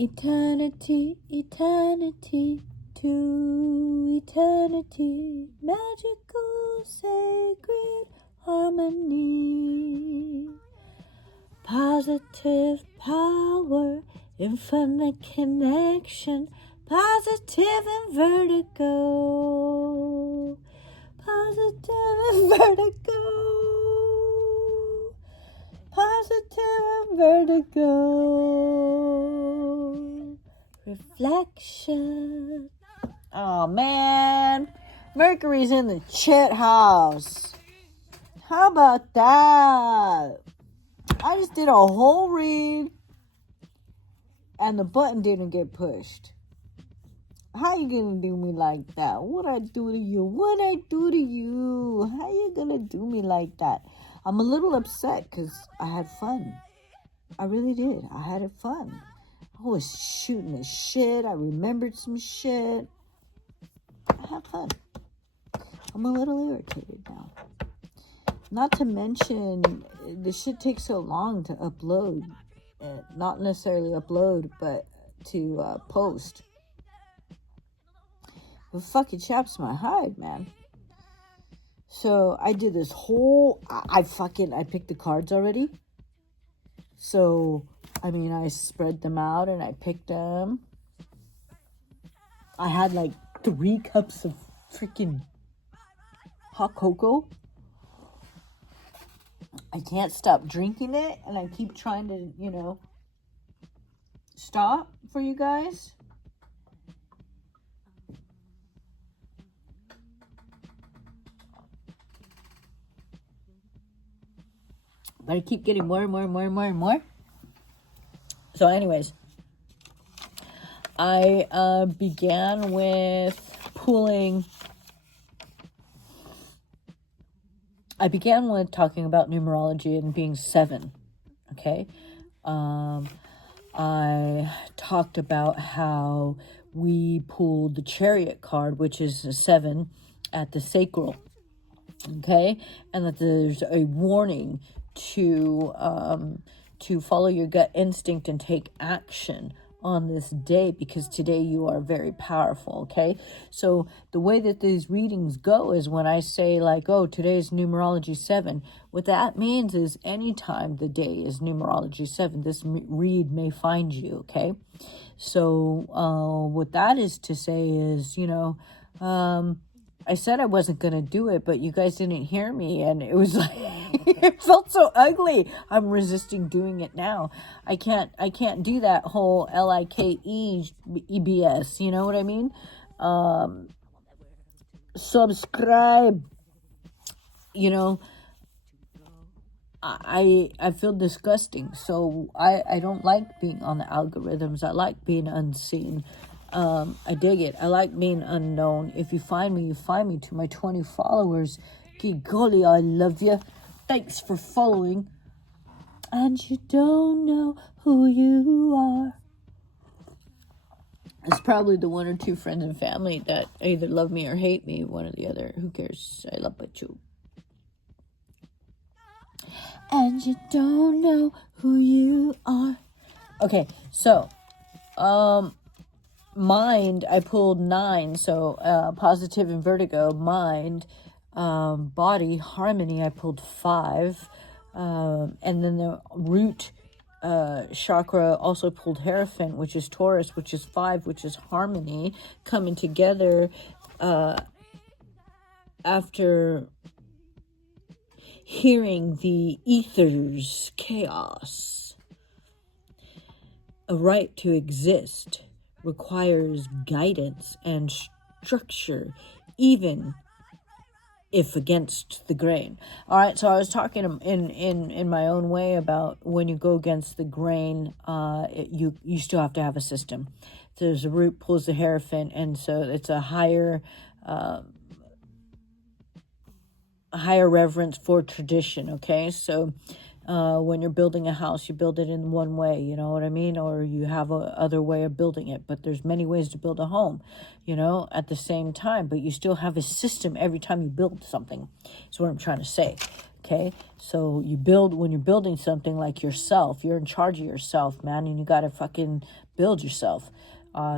eternity, eternity, to eternity, magical, sacred harmony. Positive power, infinite connection, positive and vertigo. Positive and vertigo. Positive and vertigo. Reflection. Oh man, Mercury's in the shit house. How about that? I just did a whole read and the button didn't get pushed. How you gonna do me like that? What I do to you? What I do to you? How you gonna do me like that? I'm a little upset because I had fun. I really did. I had it fun. I was shooting the shit. I remembered some shit. I had fun. I'm a little irritated now. Not to mention, the shit takes so long to upload. Not necessarily upload, but to post. It fucking chaps my hide, man. So I did this whole, I picked the cards already. So, I mean, I spread them out and I picked them. I had like 3 cups of freaking hot cocoa. I can't stop drinking it and I keep trying to, stop for you guys. But I keep getting more and more. So anyways, I began with talking about numerology and being 7. Okay. I talked about how we pulled the Chariot card, which is a 7 at the sacral. Okay. And that there's a warning to follow your gut instinct and take action on this day, because today you are very powerful. Okay, so the way that these readings go is when I say like, oh, today's numerology 7, what that means is anytime the day is numerology 7, this read may find you. Okay, so what that is to say is, I said I wasn't going to do it, but you guys didn't hear me. And it was like, it felt so ugly. I'm resisting doing it now. I can't do that whole EBS. You know what I mean? Subscribe. I feel disgusting. So I don't like being on the algorithms. I like being unseen. I dig it. I like being unknown. If you find me, you find me. To my 20 followers, golly, I love you. Thanks for following. And you don't know who you are. It's probably the 1 or 2 friends and family that either love me or hate me. One or the other. Who cares? I love you. And you don't know who you are. Okay, so, mind, I pulled 9, so positive and vertigo. Mind, body, harmony, I pulled 5, and then the root chakra also pulled Hierophant, which is Taurus, which is 5, which is harmony, coming together after hearing the ether's chaos. A right to exist requires guidance and structure, even if against the grain. All right, so I was talking in my own way about when you go against the grain, you still have to have a system. There's a root pulls the Hierophant, and so it's a higher reverence for tradition. Okay, so when you're building a house, you build it in one way, you know what I mean? Or you have a other way of building it, but there's many ways to build a home, at the same time, but you still have a system every time you build something. That's what I'm trying to say. Okay, so when you're building something like yourself, you're in charge of yourself, man, and you got to fucking build yourself.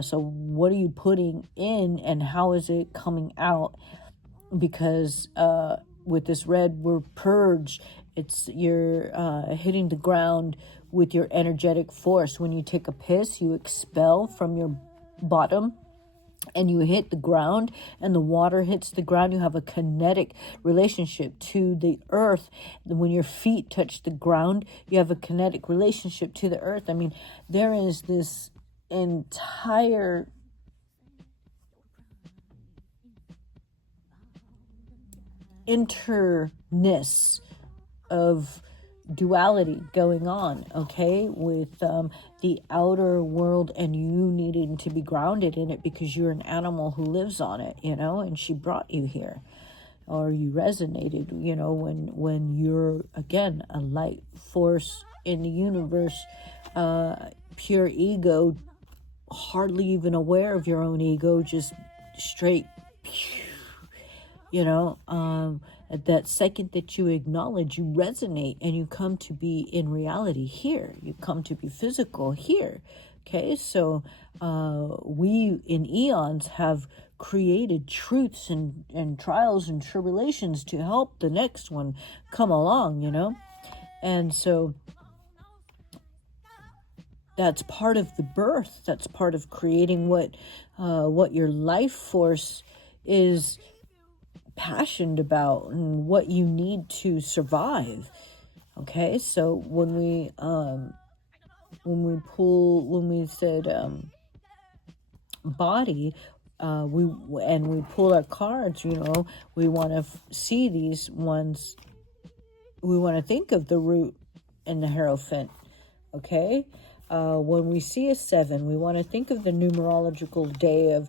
So what are you putting in and how is it coming out? Because with this red, we're purged. You're hitting the ground with your energetic force. When you take a piss, you expel from your bottom and you hit the ground and the water hits the ground. You have a kinetic relationship to the earth. When your feet touch the ground, you have a kinetic relationship to the earth. I mean, there is this entire interness of duality going on, okay, with the outer world, and you needing to be grounded in it because you're an animal who lives on it, and she brought you here, or you resonated, when you're, again, a light force in the universe, pure ego, hardly even aware of your own ego, just straight, at that second that you acknowledge, you resonate and you come to be in reality here. You come to be physical here. Okay, so we in eons have created truths and trials and tribulations to help the next one come along, And so that's part of the birth. That's part of creating what your life force is passionate about and what you need to survive. Okay, so when we said body, we pull our cards, we want to see these ones. We want to think of the root and the Hierophant. Okay, when we see a 7, we want to think of the numerological day of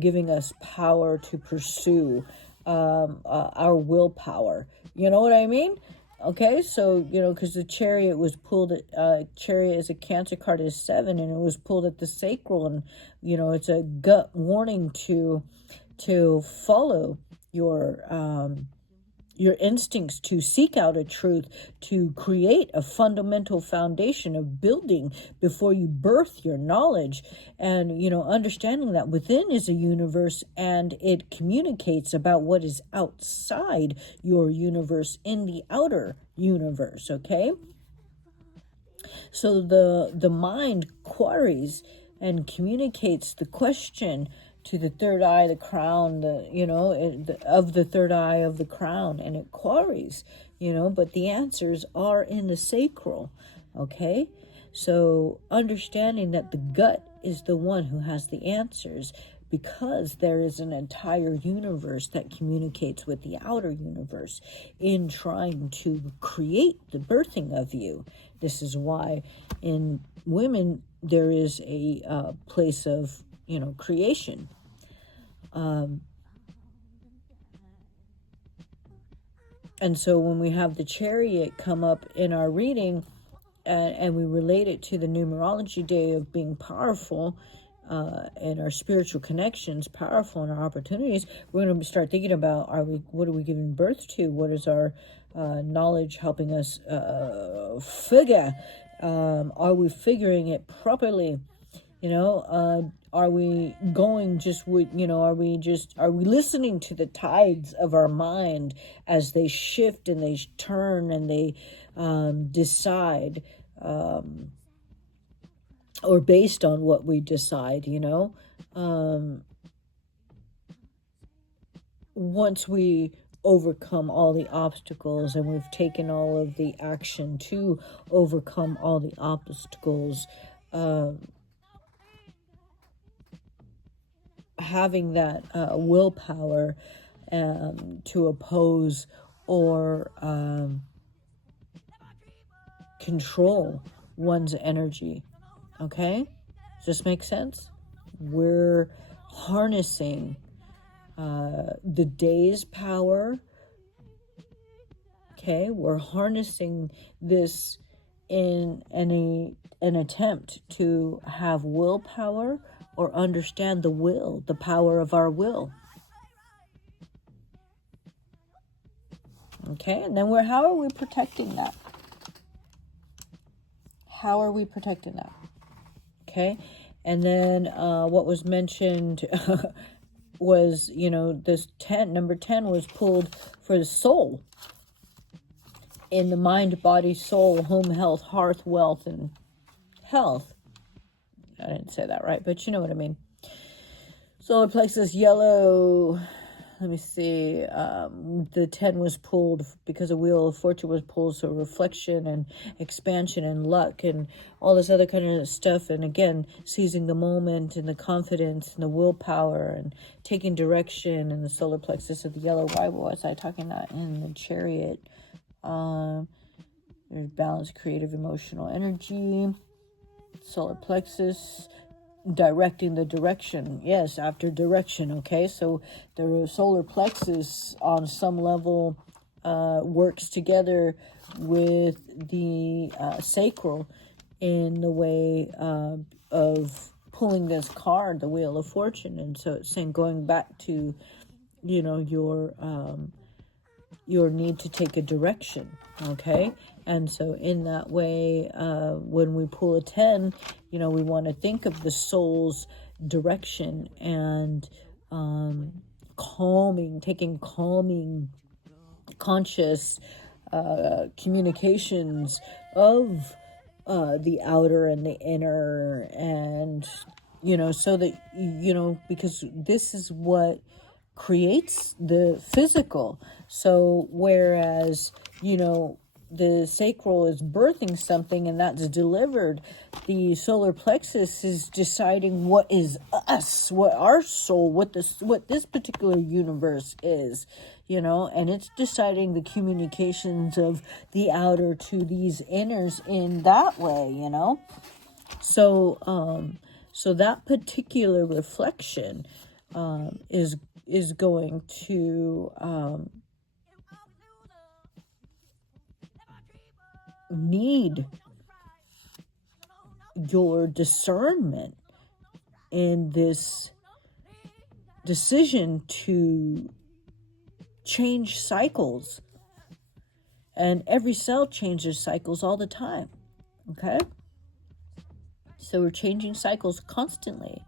giving us power to pursue our willpower. You know what I mean? Okay, so, because the Chariot was pulled, Chariot is a Cancer card, is 7, and it was pulled at the sacral, and, it's a gut warning to follow your instincts, to seek out a truth, to create a fundamental foundation of building before you birth your knowledge. And, understanding that within is a universe and it communicates about what is outside your universe in the outer universe, okay? So the mind queries and communicates the question to the third eye, the crown, of the third eye of the crown, and it queries, but the answers are in the sacral, okay? So understanding that the gut is the one who has the answers, because there is an entire universe that communicates with the outer universe in trying to create the birthing of you. This is why in women there is a place of, creation. And so when we have the Chariot come up in our reading, and we relate it to the numerology day of being powerful, and our spiritual connections, powerful in our opportunities, we're going to start thinking about, what are we giving birth to? What is our knowledge helping us figure? Are we figuring it properly? Are we going just with, are we listening to the tides of our mind as they shift and they turn and they decide, or based on what we decide, once we overcome all the obstacles and we've taken all of the action to overcome all the obstacles, having that willpower to oppose or control one's energy. Okay? Does this make sense? We're harnessing the day's power. Okay? We're harnessing this in an attempt to have willpower, or understand the power of our will. Okay, and then how are we protecting that? How are we protecting that? Okay. And then what was mentioned was, this number 10 was pulled for the soul. In the mind, body, soul, home, health, hearth, wealth, and health. I didn't say that right, but you know what I mean. Solar plexus, yellow. Let me see. The 10 was pulled because the wheel of fortune was pulled. So reflection and expansion and luck and all this other kind of stuff. And again, seizing the moment and the confidence and the willpower and taking direction. And the solar plexus of the yellow. Why was I talking that in the chariot? There's balance, creative, emotional energy. Solar plexus. Directing the direction. Yes, after direction. Okay, so the solar plexus on some level works together with the sacral in the way of pulling this card, the Wheel of Fortune. And so it's saying, going back to your need to take a direction. Okay, and so in that way, when we pull a 10, we want to think of the soul's direction and taking calming, conscious communications of the outer and the inner, and so that because this is what creates the physical. So whereas the sacral is birthing something and that's delivered, the solar plexus is deciding what is us, what our soul, what this particular universe is, and it's deciding the communications of the outer to these inners in that way, so that particular reflection is going to need your discernment in this decision to change cycles. And every cell changes cycles all the time. Okay? So we're changing cycles constantly.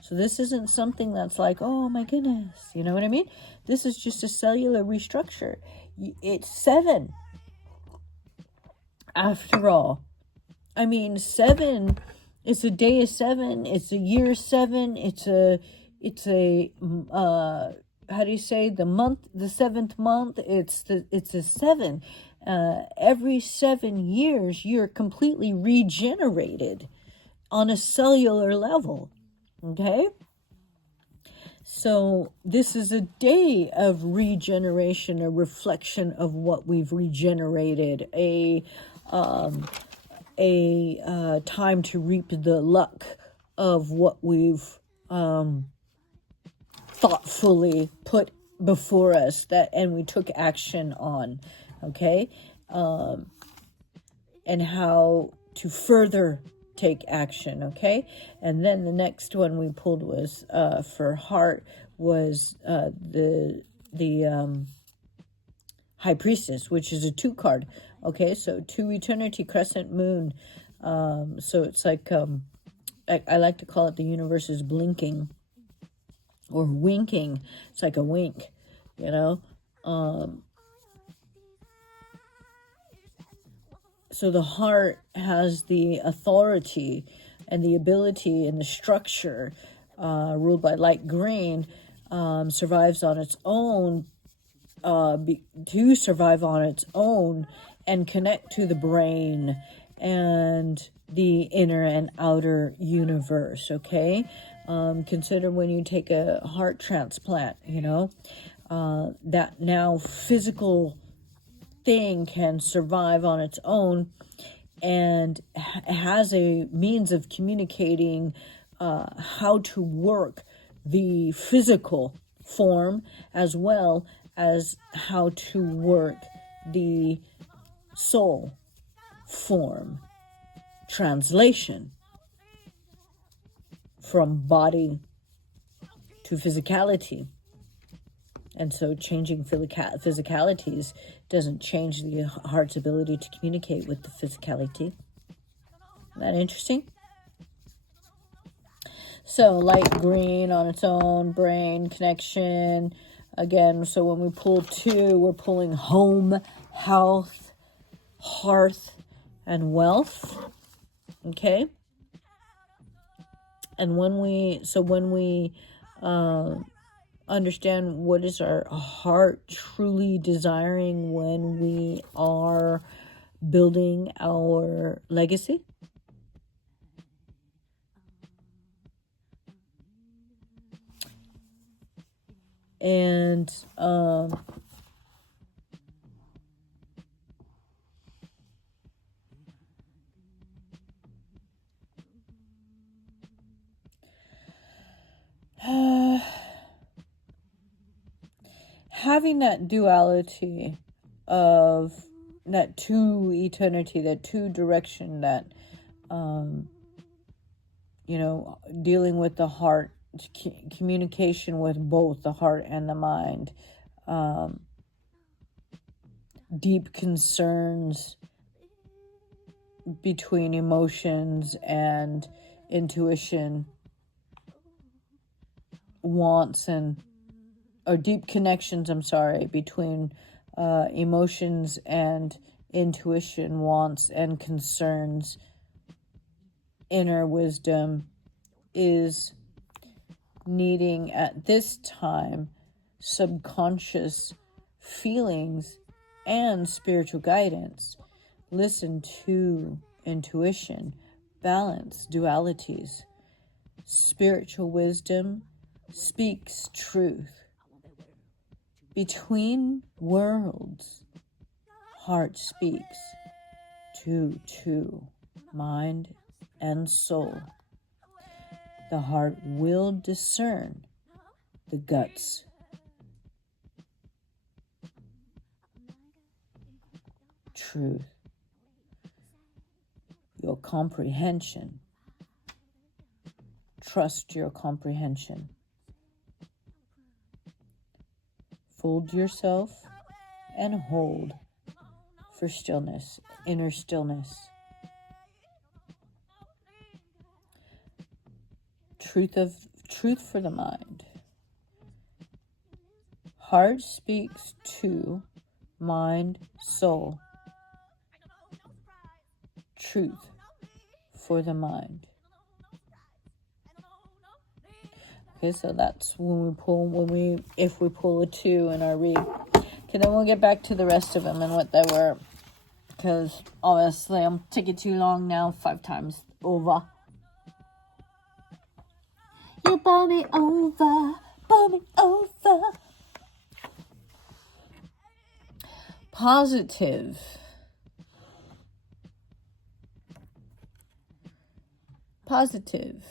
So this isn't something that's like, oh my goodness, you know what I mean? This is just a cellular restructure. It's 7. After all, I mean, 7, it's a day of 7, it's a year of 7, it's a how do you say, the 7th month, it's a 7. Every 7 years, you're completely regenerated on a cellular level, okay? So this is a day of regeneration, a reflection of what we've regenerated, a time to reap the luck of what we've thoughtfully put before us and we took action on, okay? And how to further take action, okay? And then the next one we pulled was for heart was the High Priestess, which is a 2 card. Okay, so 2 eternity, crescent moon. So it's like, I like to call it the universe is blinking or winking. It's like a wink, So the heart has the authority and the ability and the structure, ruled by light green, survives on its own, to survive on its own and connect to the brain and the inner and outer universe, okay? Consider when you take a heart transplant, that now physical thing can survive on its own and has a means of communicating how to work the physical form as well as how to work the soul form. Translation from body to physicality. And so changing physicalities doesn't change the heart's ability to communicate with the physicality. Isn't that interesting? So light green on its own, brain connection. Again, so when we pull 2, we're pulling home, health, hearth, and wealth. Okay? And when we understand what is our heart truly desiring when we are building our legacy, and having that duality of that two eternity, that two direction, that dealing with the heart, communication with both the heart and the mind, deep concerns between emotions and intuition, wants or deep connections, between emotions and intuition, wants and concerns, inner wisdom is needing at this time subconscious feelings and spiritual guidance. Listen to intuition, balance dualities. Spiritual wisdom speaks truth. Between worlds, heart speaks to mind and soul. The heart will discern the guts. Truth. Your comprehension. Trust your comprehension. Fold yourself and hold for stillness, inner stillness. Truth for the mind. Heart speaks to mind, soul. Truth for the mind. Okay, so that's if we pull a 2 in our read. Okay, then we'll get back to the rest of them and what they were, because obviously I'm taking too long now, 5 times over. You bowl me over, bowl me over. Positive. Positive.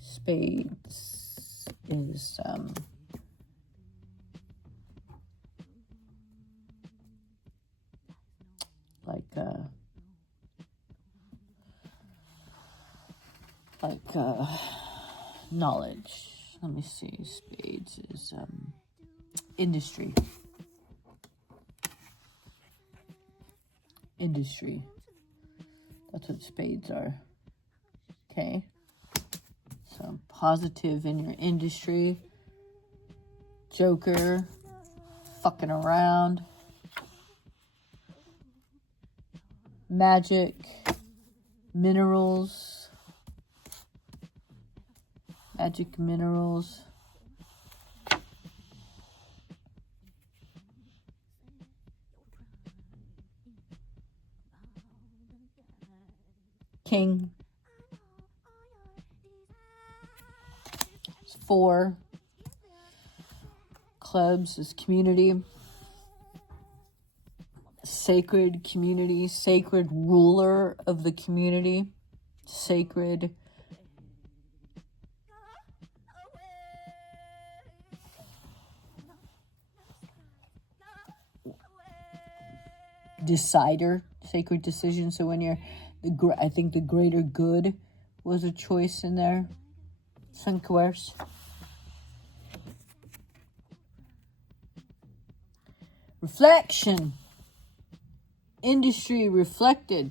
Spades is knowledge. Let me see. Spades is industry. Industry. That's what spades are. Okay. So positive in your industry. Joker. Fucking around. Magic. Minerals. Magic minerals. King. 4. Clubs is community. Sacred community. Sacred ruler of the community. Sacred. Decider. Sacred decision. So when you're, I think the greater good was a choice in there. Sunquers. Reflection. industry reflected.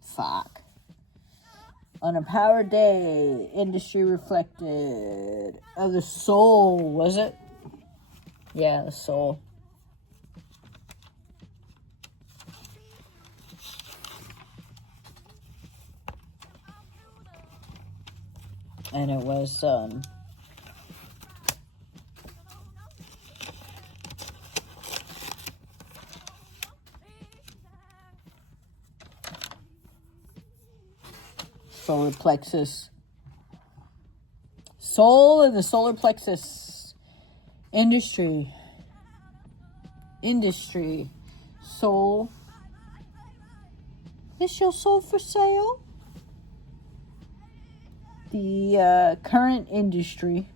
Fuck. On a power day, industry reflected of the soul, was it? Yeah, the soul. And it was solar plexus. Soul and the solar plexus. Industry. Soul. Is your soul for sale? The current industry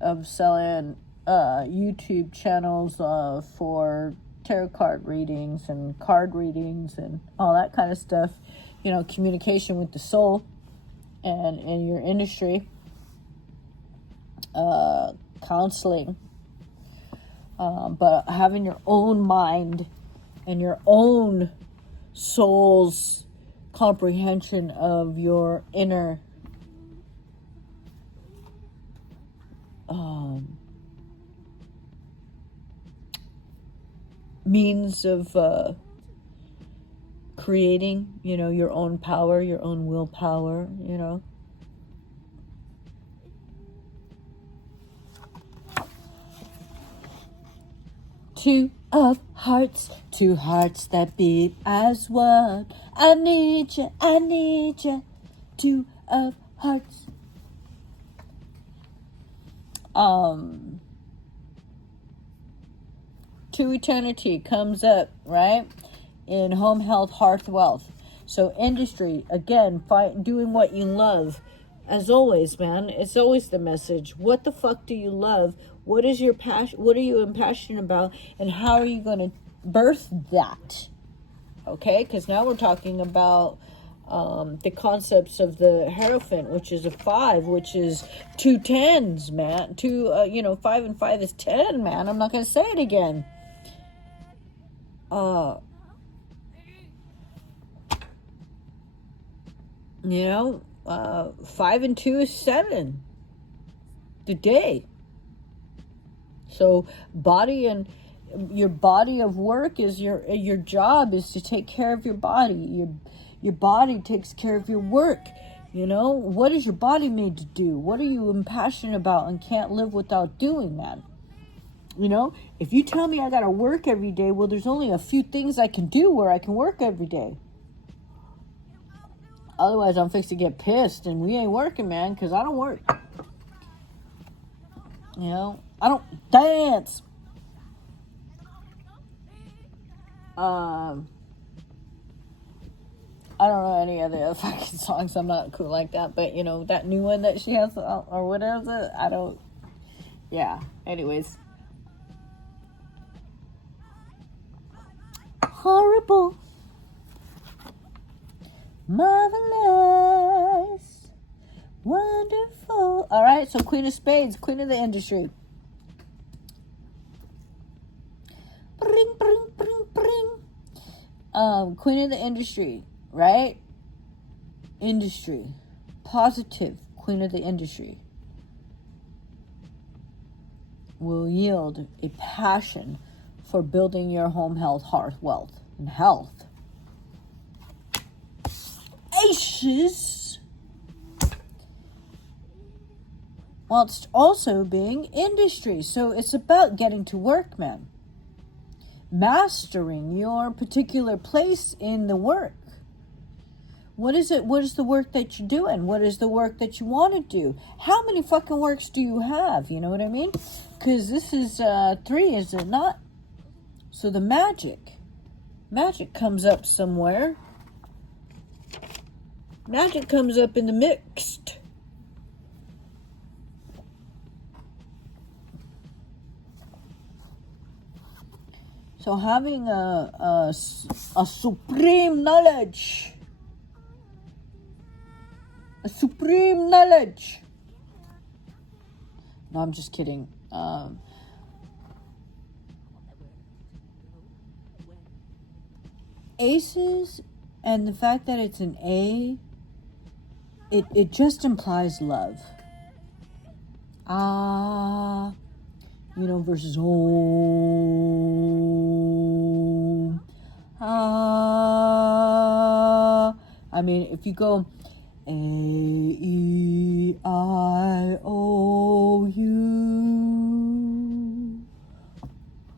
of selling YouTube channels for tarot card readings and card readings and all that kind of stuff. You know, communication with the soul and in your industry. Counseling. But having your own mind and your own soul's comprehension of your inner means of creating, you know, your own power, your own willpower, you know. Two hearts that beat as one. I need you. Two of hearts. To eternity comes up, right? In home health, hearth wealth. So industry, again, doing what you love. As always, man, it's always the message. What the fuck do you love? What is your passion? What are you impassioned about? And how are you going to birth that? Okay, because now we're talking about the concepts of the Hierophant, which is a 5, which is 2 10s, man. 5 and 5 is 10, man. I'm not going to say it again. 5 and 2 is 7. The day. So your body of work is your job is to take care of your body. Your body takes care of your work. You know, what is your body made to do? What are you impassioned about and can't live without doing that? You know, if you tell me I gotta work every day, well, there's only a few things I can do where I can work every day. Otherwise, I'm fixed to get pissed, and we ain't working, man, because I don't work. You know, I don't dance. I don't know any other fucking songs. I'm not cool like that, but you know that new one that she has, or whatever. I don't. Yeah. Anyways. Horrible. Marvelous. Wonderful. All right, so Queen of Spades, Queen of the Industry. Bring, bring, bring, bring. Queen of the Industry, right? Industry. Positive Queen of the Industry will yield a passion for building your home health, hearth, wealth, and health. Aces, whilst also being industry. So it's about getting to work, man. Mastering your particular place in the work. What is it? What is the work that you're doing? What is the work that you want to do? How many fucking works do you have? You know what I mean? Because this is 3, is it not? So the magic comes up somewhere. Magic comes up in the mixed. So having a supreme knowledge. A supreme knowledge. No, I'm just kidding. aces and the fact that it's an A, it just implies love. Versus oh. I mean, if you go A-E-I-O-U,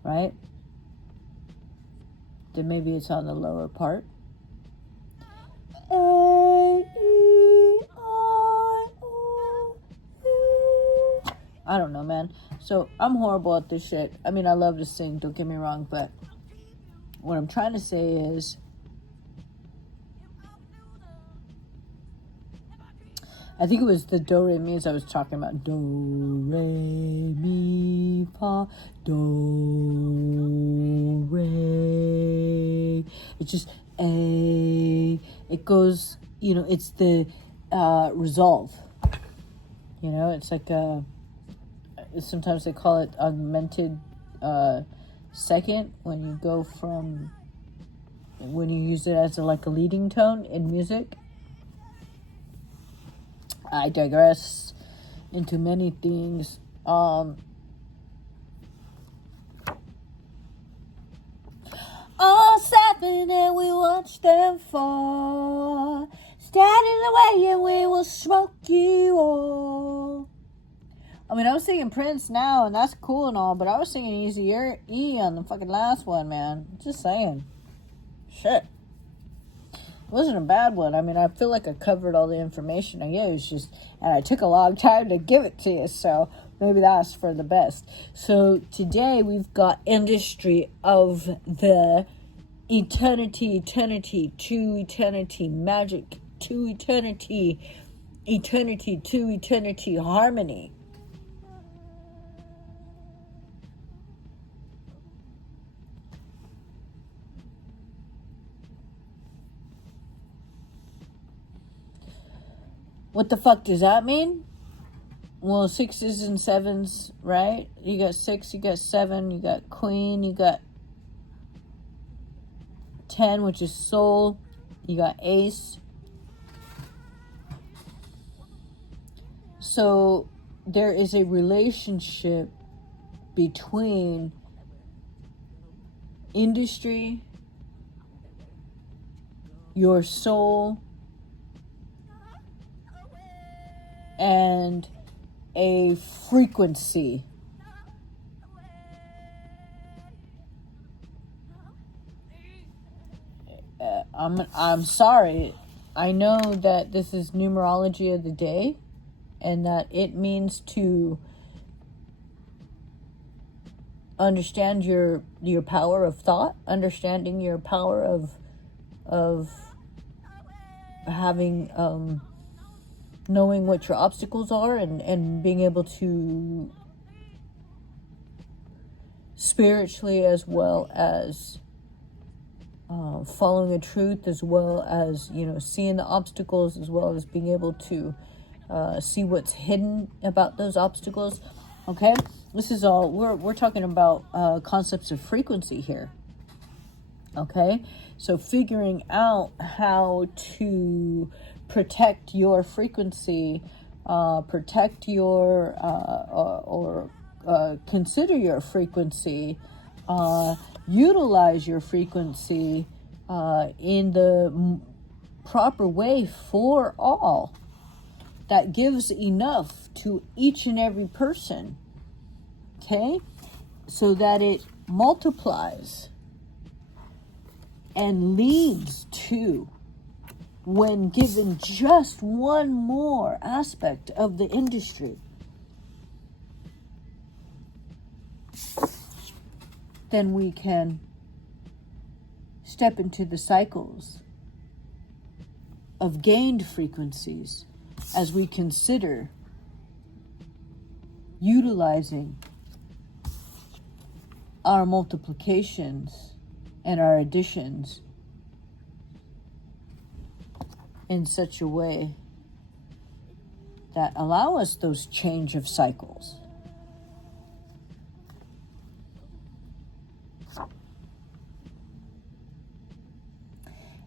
right? Then maybe it's on the lower part. A-E-I-O-U. I don't know, man. So I'm horrible at this shit. I mean, I love to sing, don't get me wrong, but what I'm trying to say is, I think it was the do re mi's I was talking about. Do re mi fa do re. It's just a. It goes. It's the resolve. It's like a. Sometimes they call it augmented second when you go from. When you use it as a leading tone in music. I digress into many things. All seven and we watch them fall. Stand in the way and we will smoke you all. I mean, I was singing Prince now, and that's cool and all, but I was singing Easy E on the fucking last one, man. Just saying. Shit. It wasn't a bad one. I mean, I feel like I covered all the information I used, and I took a long time to give it to you, so maybe that's for the best. So today we've got industry of the eternity, to eternity, magic, to eternity, to eternity, harmony. What the fuck does that mean? Well, 6s and 7s, right? You got 6, you got 7, you got Queen, you got 10, which is Soul, you got Ace. So there is a relationship between industry, your soul, and a frequency. I'm sorry. I know that this is numerology of the day, and that it means to understand your power of thought, understanding your power of having knowing what your obstacles are, and being able to spiritually, as well as following a truth, as well as seeing the obstacles, as well as being able to see what's hidden about those obstacles. Okay, this is all we're talking about, concepts of frequency here. Okay, so figuring out how to protect your frequency, protect your or consider your frequency, utilize your frequency in the proper way for all. That gives enough to each and every person, okay, so that it multiplies and leads to, when given just one more aspect of the industry, then we can step into the cycles of gained frequencies as we consider utilizing our multiplications and our additions in such a way that allow us those change of cycles.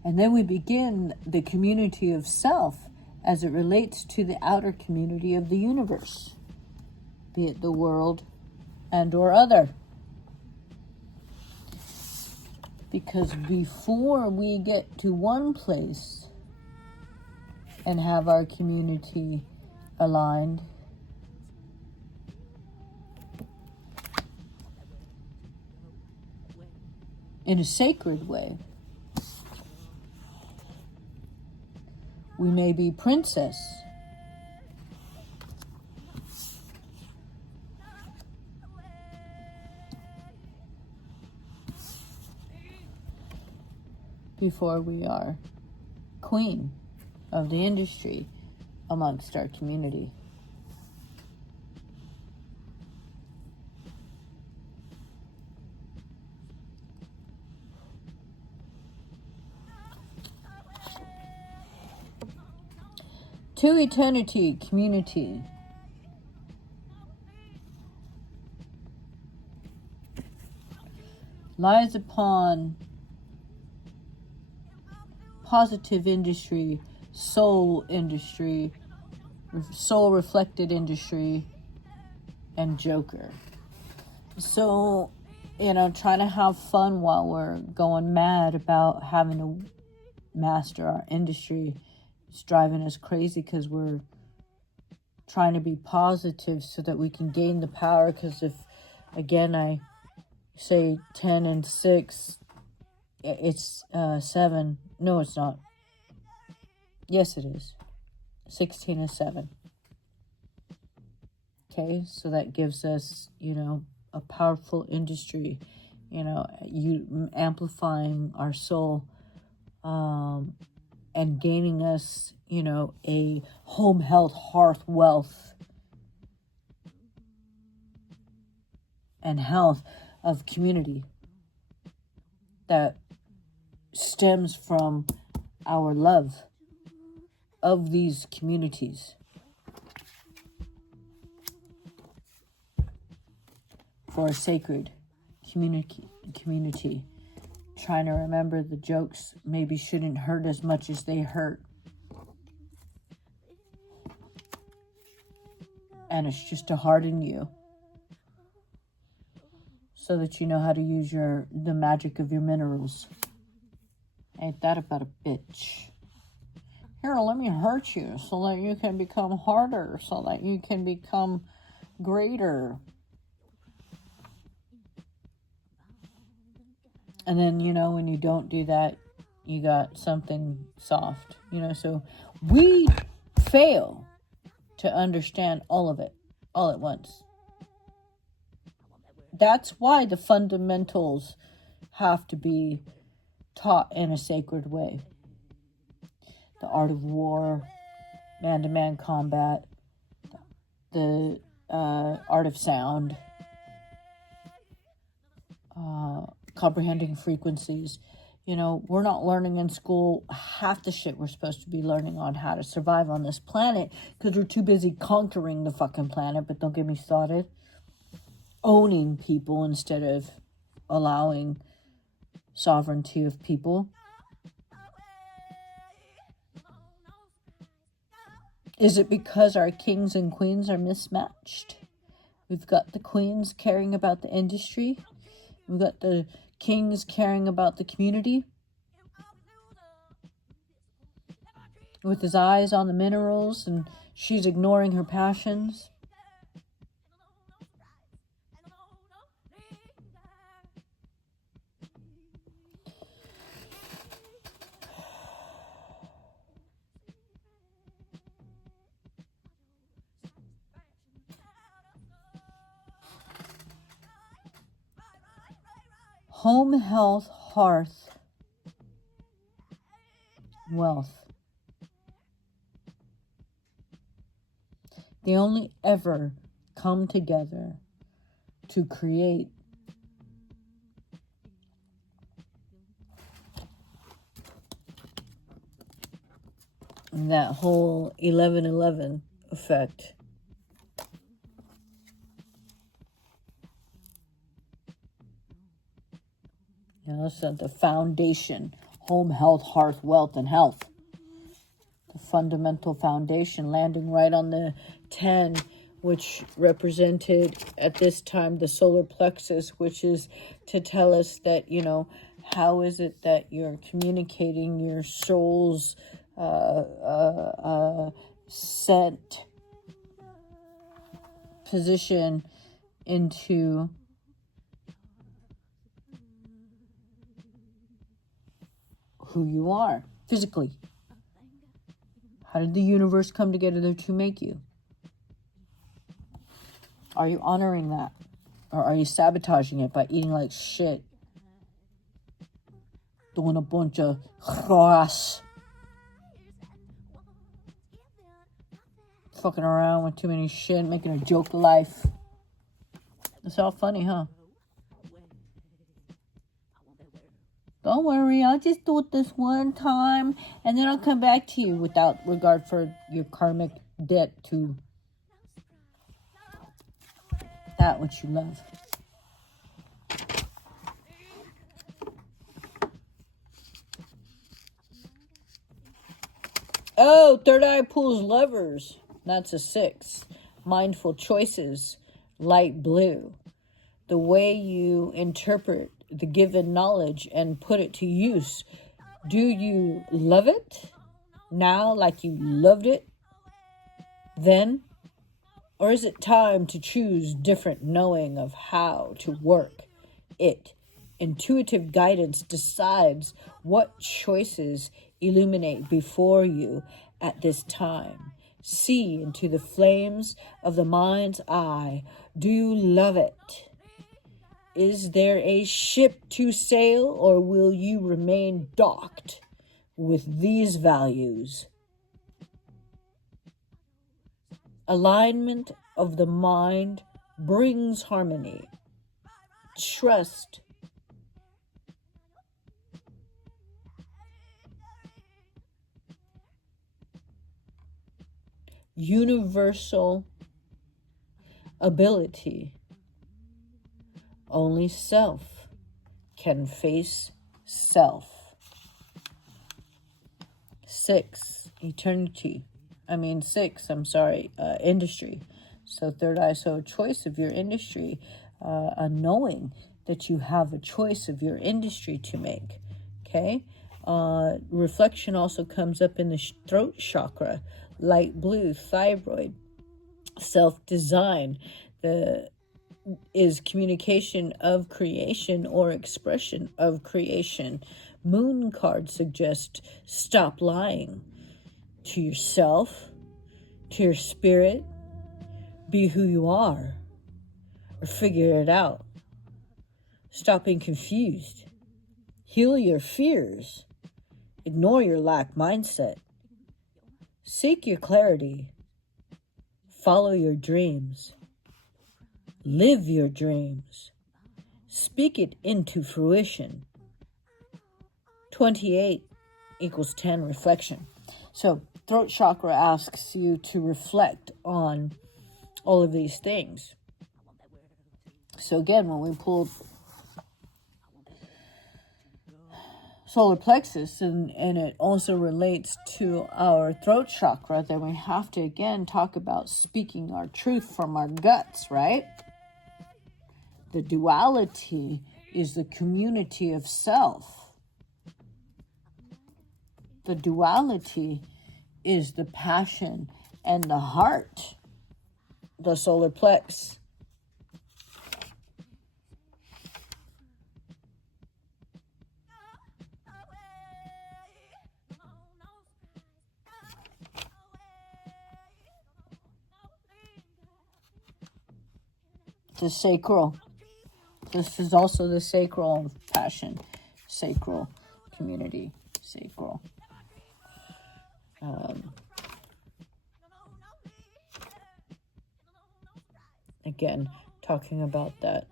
And then we begin the community of self as it relates to the outer community of the universe, be it the world and or other. Because before we get to one place and have our community aligned, in a sacred way, we may be princess, before we are queen of the industry amongst our community. To eternity, community. Lies upon positive industry, soul industry, soul reflected industry, and Joker. So, trying to have fun while we're going mad about having to master our industry. It's driving us crazy because we're trying to be positive so that we can gain the power. Because if, again, I say 10 and 6, it's 7. No, it's not. Yes, it is. 16 and 7. Okay, so that gives us, a powerful industry, amplifying our soul, and gaining us, a home, health, hearth, wealth, and health of community that stems from our love of these communities. For a sacred community. Trying to remember the jokes maybe shouldn't hurt as much as they hurt. And it's just to harden you so that you know how to use the magic of your minerals. Ain't that about a bitch? Here, let me hurt you so that you can become harder, so that you can become greater. And then, when you don't do that, you got something soft, so we fail to understand all of it, all at once. That's why the fundamentals have to be taught in a sacred way. The art of war, man-to-man combat, the art of sound, comprehending frequencies. We're not learning in school half the shit we're supposed to be learning on how to survive on this planet because we're too busy conquering the fucking planet. But don't get me started. Owning people instead of allowing sovereignty of people. Is it because our kings and queens are mismatched? We've got the queens caring about the industry. We've got the kings caring about the community. With his eyes on the minerals, and she's ignoring her passions. Home, health, hearth, wealth. They only ever come together to create that whole 11-11 effect. So the foundation home, health, hearth, wealth, and health. The fundamental foundation, landing right on the 10, which represented at this time the solar plexus, which is to tell us that, how is it that you're communicating your soul's sent position into who you are physically. How did the universe come together to make you? Are you honoring that? Or are you sabotaging it by eating like shit? Doing a bunch of grass. Fucking around with too many shit, making a joke of life. It's all funny, huh? Don't worry, I'll just do it this one time, and then I'll come back to you without regard for your karmic debt to that which you love. Oh, third eye pulls levers. That's a 6. Mindful choices, light blue. The way you interpret the given knowledge and put it to use. Do you love it now like you loved it then? Or is it time to choose different knowing of how to work it? Intuitive guidance decides what choices illuminate before you at this time. See into the flames of the mind's eye. Do you love it? Is there a ship to sail, or will you remain docked with these values? Alignment of the mind brings harmony, trust, universal ability. Only self can face self. 6, eternity. 6, industry. So third eye, so a choice of your industry, a knowing that you have a choice of your industry to make. Okay. Reflection also comes up in the throat chakra, light blue, thyroid, self-design, is communication of creation or expression of creation. Moon card suggests stop lying to yourself, to your spirit. Be who you are, or figure it out. Stop being confused. Heal your fears. Ignore your lack mindset. Seek your clarity. Follow your dreams. Live your dreams. Speak it into fruition. 28 equals 10, reflection. So throat chakra asks you to reflect on all of these things. So again, when we pull solar plexus and it also relates to our throat chakra, then we have to again talk about speaking our truth from our guts, right? The duality is the community of self. The duality is the passion and the heart, the solar plex. The sacral. This is also the sacral passion, sacral community, sacral. Again, talking about that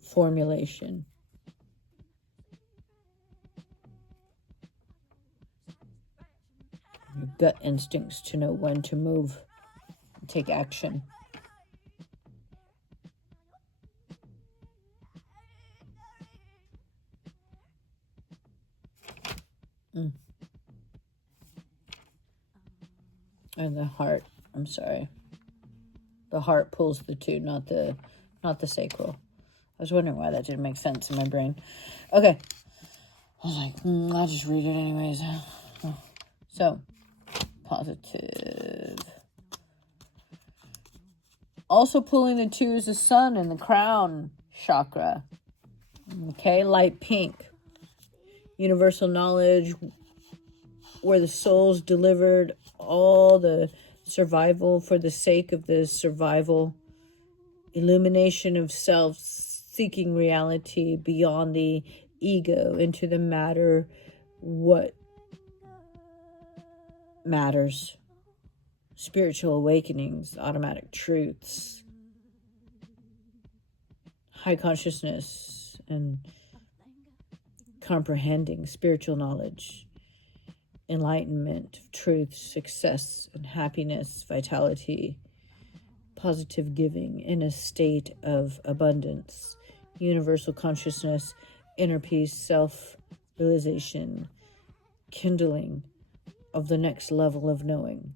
formulation. Your gut instincts to know when to move, take action. And the heart. I'm sorry. The heart pulls the two, not the sacral. I was wondering why that didn't make sense in my brain. Okay. I was like, I'll just read it anyways. So, positive. Also pulling the two is the sun and the crown chakra. Okay, light pink. Universal knowledge, where the soul's delivered all the survival for the sake of the survival. Illumination of self, seeking reality beyond the ego into the matter, what matters. Spiritual awakenings, automatic truths, high consciousness, and comprehending spiritual knowledge, enlightenment, truth, success, and happiness, vitality, positive giving in a state of abundance, universal consciousness, inner peace, self-realization, kindling of the next level of knowing.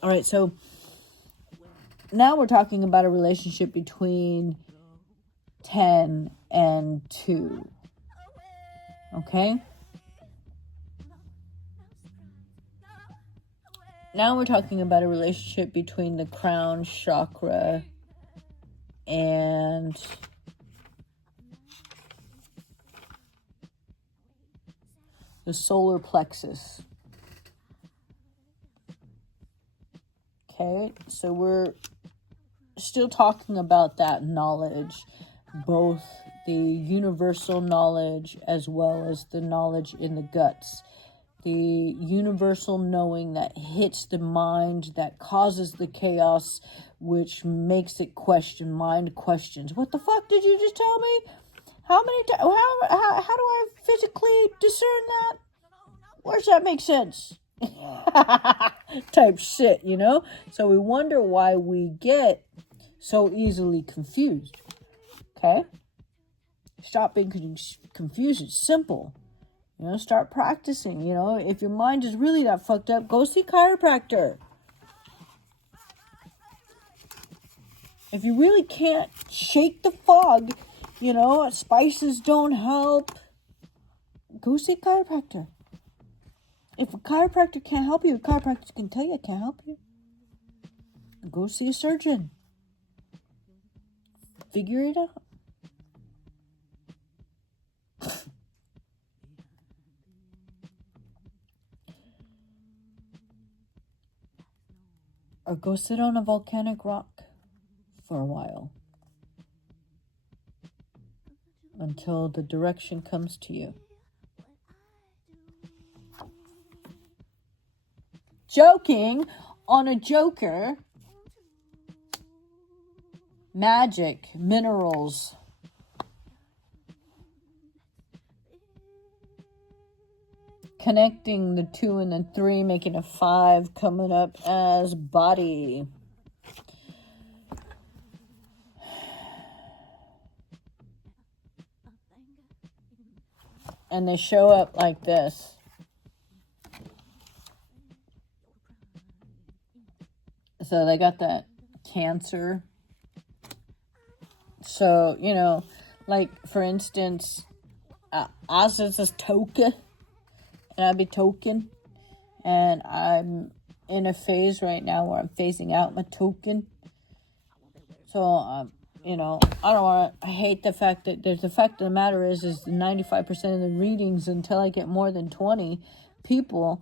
All right, so now we're talking about a relationship between 10 and 2. Okay? Now we're talking about a relationship between the crown chakra and the solar plexus. Okay, so we're still talking about that knowledge, both the universal knowledge as well as the knowledge in the guts. The universal knowing that hits the mind, that causes the chaos, which makes it question. Mind questions. What the fuck did you just tell me? How do I physically discern that? Where's that make sense? Type shit, you know? So we wonder why we get so easily confused. Okay? Stop being confused. It's simple. You know, start practicing. You know, if your mind is really that fucked up, go see a chiropractor. If you really can't shake the fog, you know, spices don't help, go see a chiropractor. If a chiropractor can't help you, a chiropractor can tell you I can't help you. Go see a surgeon. Figure it out. Or go sit on a volcanic rock for a while until the direction comes to you. Joking on a joker. Magic, minerals. Connecting the 2 and the 3, making a 5, coming up as body. And they show up like this. So they got that Cancer. So, you know, like for instance, Oz is a token. And I'd be token. And I'm in a phase right now where I'm phasing out my token. So, you know, I hate the fact that the fact of the matter is 95% of the readings, until I get more than 20 people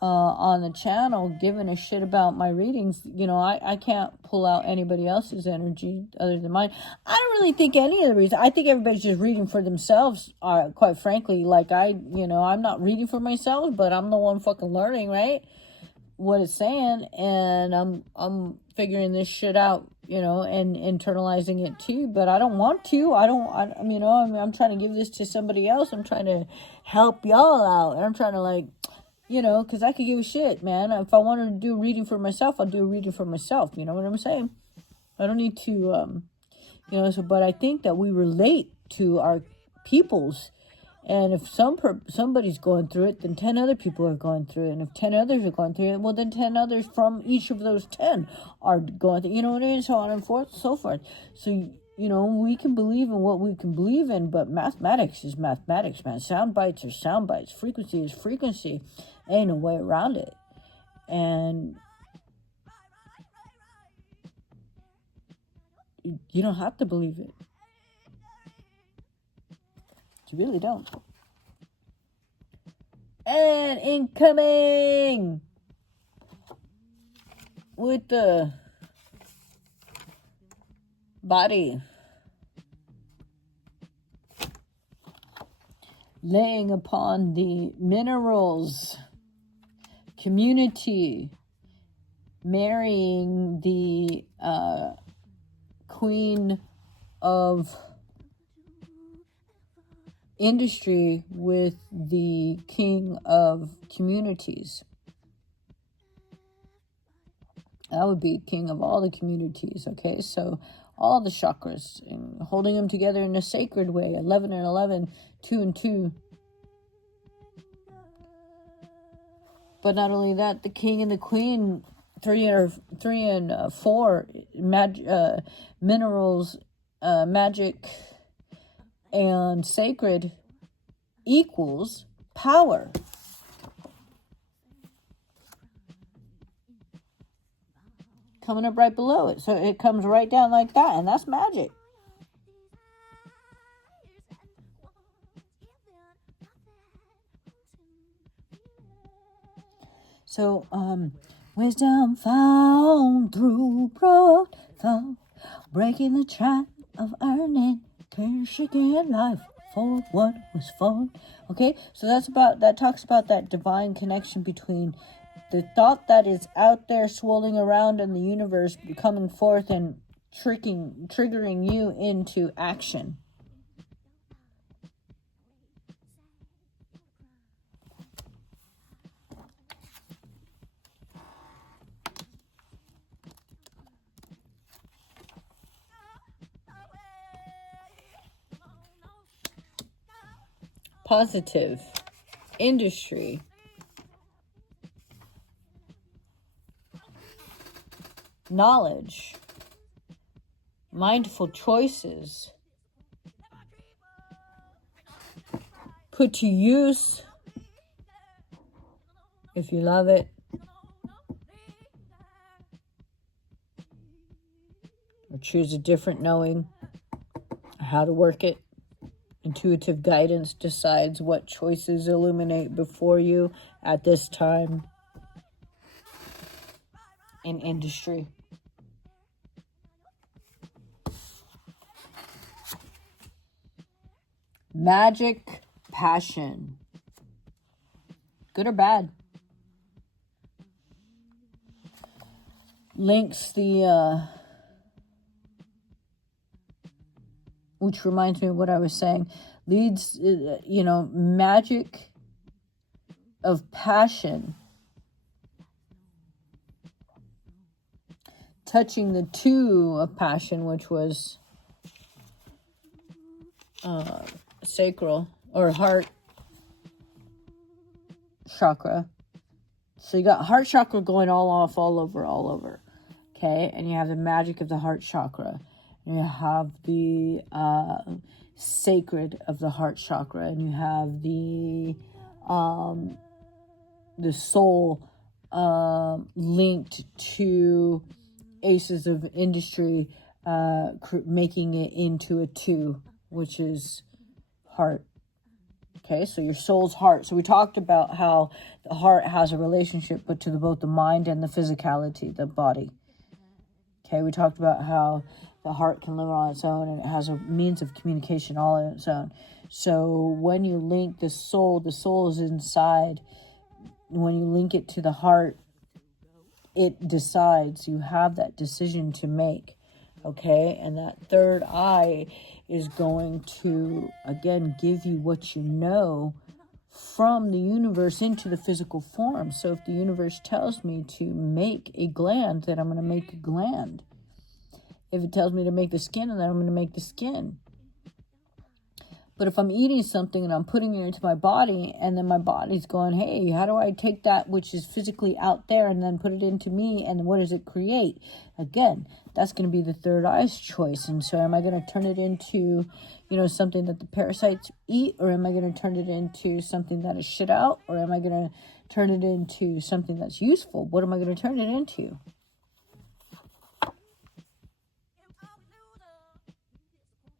on the channel giving a shit about my readings, you know, I can't pull out anybody else's energy other than mine. I don't really think any of the reasons. I think everybody's just reading for themselves, quite frankly. Like I'm not reading for myself, but I'm the one fucking learning, right? What it's saying, and I'm figuring this shit out, you know, and internalizing it too. But I don't want to. I'm trying to give this to somebody else. I'm trying to help y'all out, and I'm trying to, like, you know, because I could give a shit, man. If I wanted to do a reading for myself, I'll do a reading for myself. You know what I'm saying? I don't need to, you know. So, but I think that we relate to our peoples And if somebody's going through it, then 10 other people are going through it. And if 10 others are going through it, well, then 10 others from each of those 10 are going through, you know what I mean? So on and so forth. So, you know, we can believe in what we can believe in, but mathematics is mathematics, man. Sound bites are sound bites. Frequency is frequency. Ain't no way around it. And you don't have to believe it. You really don't. And incoming with the body laying upon the minerals, community, marrying the queen of industry with the king of communities. That would be king of all the communities, okay? So all the chakras, and holding them together in a sacred way, 11 and 11, 2 and 2. But not only that, the king and the queen, 3 and 4, minerals, magic, and sacred equals power. Coming up right below it. So it comes right down like that, and that's magic. So, wisdom found through profound, breaking the trap of earning, shaking life for what was for. Okay, so that talks about that divine connection between the thought that is out there swirling around in the universe, coming forth and triggering you into action. Positive industry. Knowledge. Mindful choices. Put to use if you love it. Or choose a different knowing how to work it. Intuitive guidance decides what choices illuminate before you at this time in industry. Magic, passion. Good or bad? Links the which reminds me of what I was saying, leads, magic of passion, touching the 2 of passion, which was sacral or heart chakra. So you got heart chakra going all over, okay? And you have the magic of the heart chakra. You have the sacred of the heart chakra, and you have the soul linked to aces of industry, making it into a 2, which is heart. Okay, so your soul's heart. So we talked about how the heart has a relationship, but to both the mind and the physicality, the body. Okay, we talked about how the heart can live on its own, and it has a means of communication all on its own. So when you link the soul is inside. When you link it to the heart, it decides. You have that decision to make. Okay, and that third eye is going to, again, give you what you know from the universe into the physical form. So if the universe tells me to make a gland, then I'm going to make a gland. If it tells me to make the skin, then I'm going to make the skin. But if I'm eating something and I'm putting it into my body, and then my body's going, hey, how do I take that which is physically out there and then put it into me, and what does it create? Again, that's going to be the third eye's choice. And so am I going to turn it into, something that the parasites eat, or am I going to turn it into something that is shit out, or am I going to turn it into something that's useful? What am I going to turn it into?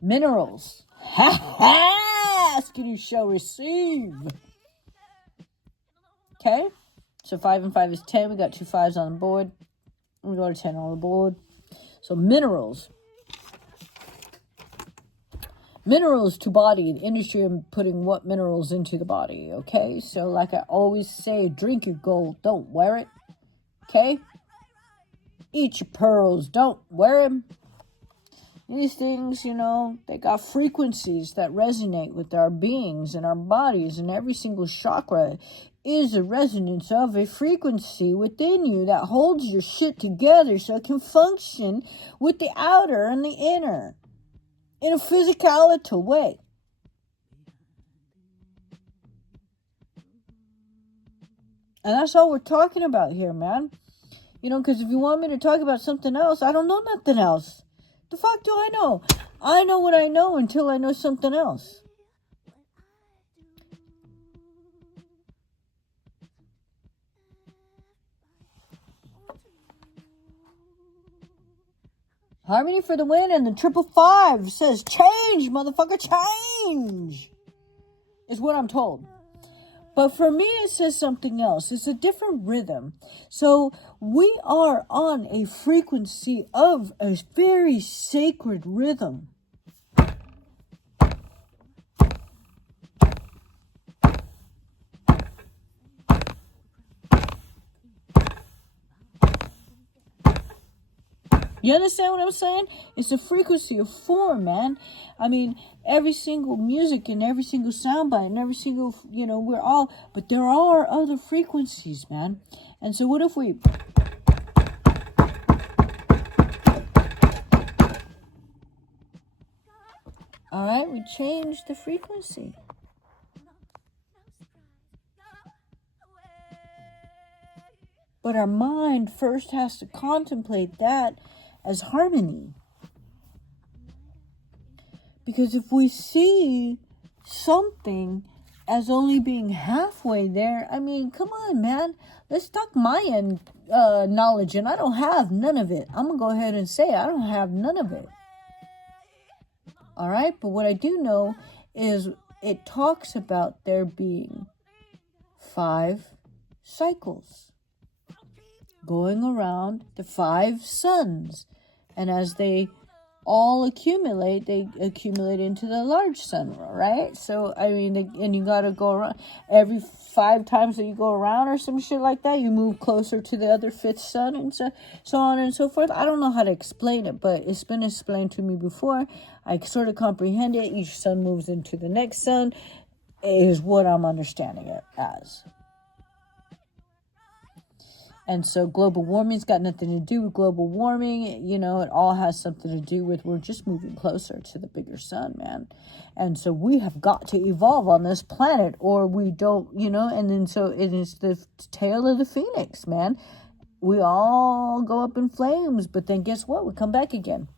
Minerals. Ha ha! Ask and you shall receive. Okay? So 5 and 5 is 10. We got 2 5s on the board. We got a 10 on the board. So minerals. Minerals to body. The industry of putting what minerals into the body. Okay? So like I always say, drink your gold. Don't wear it. Okay? Eat your pearls. Don't wear them. These things, they got frequencies that resonate with our beings and our bodies, and every single chakra is a resonance of a frequency within you that holds your shit together so it can function with the outer and the inner in a physicality way. And that's all we're talking about here, man. Because if you want me to talk about something else, I don't know nothing else. The fuck do I know? I know what I know until I know something else. Harmony for the win, and the 555 says change, motherfucker, change is what I'm told. But for me, it says something else. It's a different rhythm. So we are on a frequency of a very sacred rhythm. You understand what I'm saying? It's a frequency of 4, man. I mean, every single music and every single soundbite and every single, we're all, but there are other frequencies, man. And so what if we... All right, we change the frequency. But our mind first has to contemplate that as harmony. Because if we see something as only being halfway there, I mean, come on, man. Let's talk Mayan knowledge, and I don't have none of it. I'm going to go ahead and say I don't have none of it. All right? But what I do know is it talks about there being 5 cycles going around the 5 suns. And as they all accumulate, they accumulate into the large sun, right? So, I mean, and you got to go around every 5 times that you go around or some shit like that, you move closer to the other 5th sun, and so on and so forth. I don't know how to explain it, but it's been explained to me before. I sort of comprehend it. Each sun moves into the next sun is what I'm understanding it as. And so global warming's got nothing to do with global warming. It all has something to do with we're just moving closer to the bigger sun, man. And so we have got to evolve on this planet or we don't, and then so it is the tale of the phoenix, man. We all go up in flames, but then guess what? We come back again.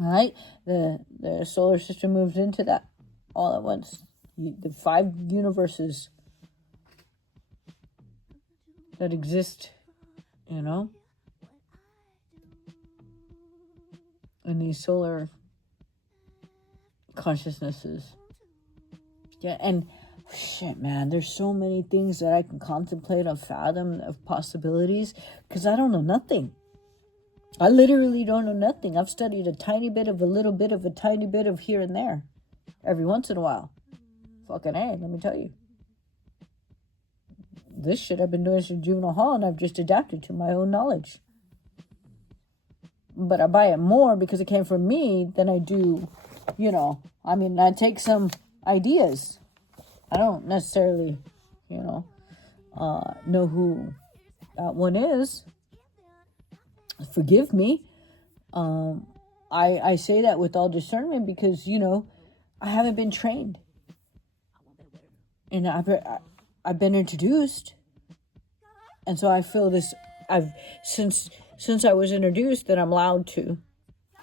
All right, the solar system moves into that all at once. The 5 universes that exist, in these solar consciousnesses. Yeah, and shit, man, there's so many things that I can contemplate and fathom of possibilities because I don't know nothing. I literally don't know nothing. I've studied a tiny bit of a little bit of a tiny bit of here and there. Every once in a while. Fucking A, let me tell you. This shit I've been doing since juvenile hall and I've just adapted to my own knowledge. But I buy it more because it came from me than I do, I take some ideas. I don't necessarily, know who that one is. Forgive me. I say that with all discernment because, I haven't been trained. And I've been introduced. And so I feel this, since I was introduced, that I'm allowed to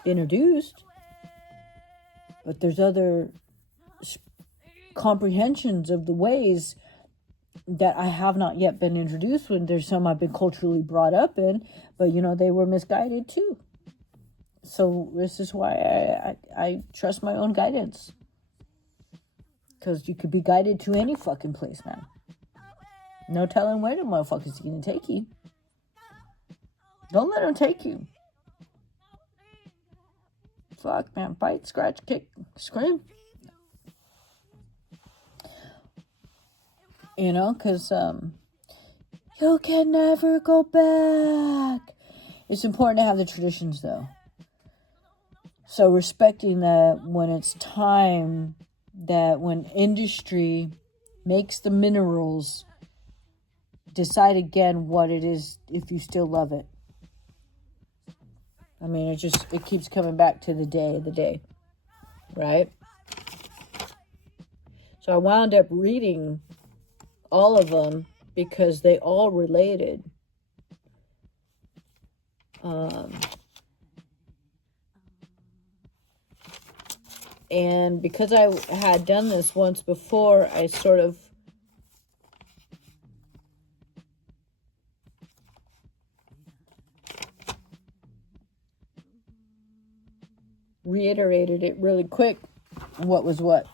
be introduced. But there's other comprehensions of the ways that I have not yet been introduced with. There's some I've been culturally brought up in, but they were misguided too. So this is why I trust my own guidance. Because you could be guided to any fucking place, man. No telling where the motherfuckers are going to take you. Don't let them take you. Fuck, man. Bite, scratch, kick, scream. Because you can never go back. It's important to have the traditions, though. So respecting that when it's time, that when industry makes the minerals, decide again what it is if you still love it. I mean, it keeps coming back to the day, right? So I wound up reading all of them because they all related. And because I had done this once before, I sort of reiterated it really quick, what was what.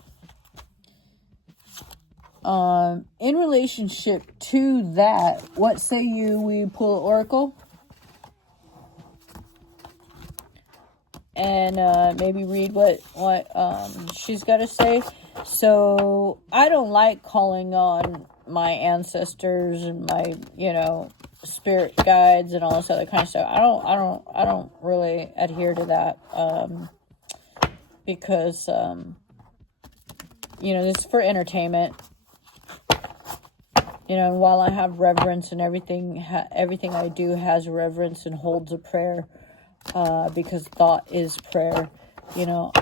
In relationship to that, what say you we pull Oracle? And maybe read what she's got to say. So I don't like calling on my ancestors and my spirit guides and all this other kind of stuff. I don't really adhere to that because it's for entertainment. And while I have reverence and everything I do has reverence and holds a prayer. Because thought is prayer.